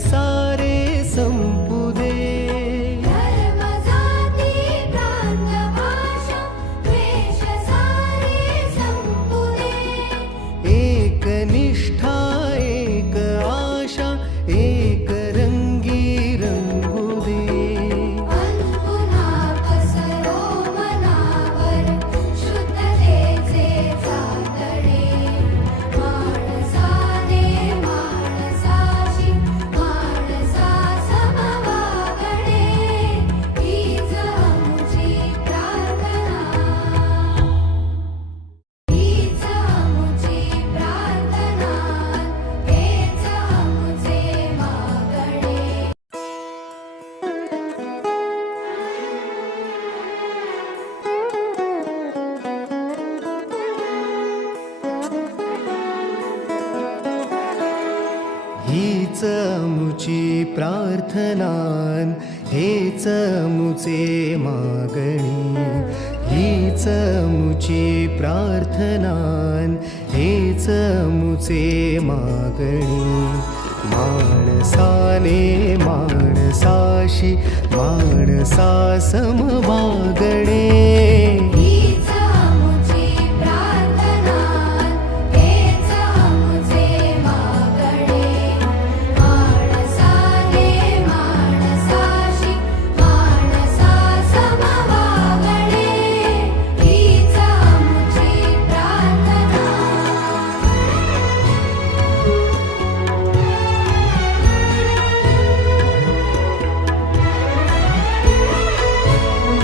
सा हेच मुची प्रार्थनान हेच मुचे मागणी. हीच मुची प्रार्थनान हेच मुचे मागणी. माणसाने माणसाशी माणसा समवागणे